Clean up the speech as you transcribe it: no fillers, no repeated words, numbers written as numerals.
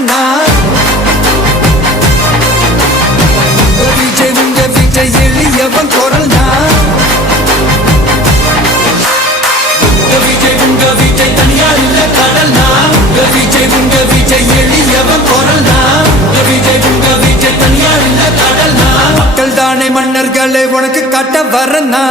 குரல்னா உங்க விஜய் எளியவன் குரல்னா உங்க விஜய் தனியார் இல்ல கடல்னா உங்க விஜய் எளியவன் குரல்னா உங்க விஜய் தனியார் இல்ல கடல்னா மக்கள் தானே மன்னர்களே உனக்கு காட்ட வரனா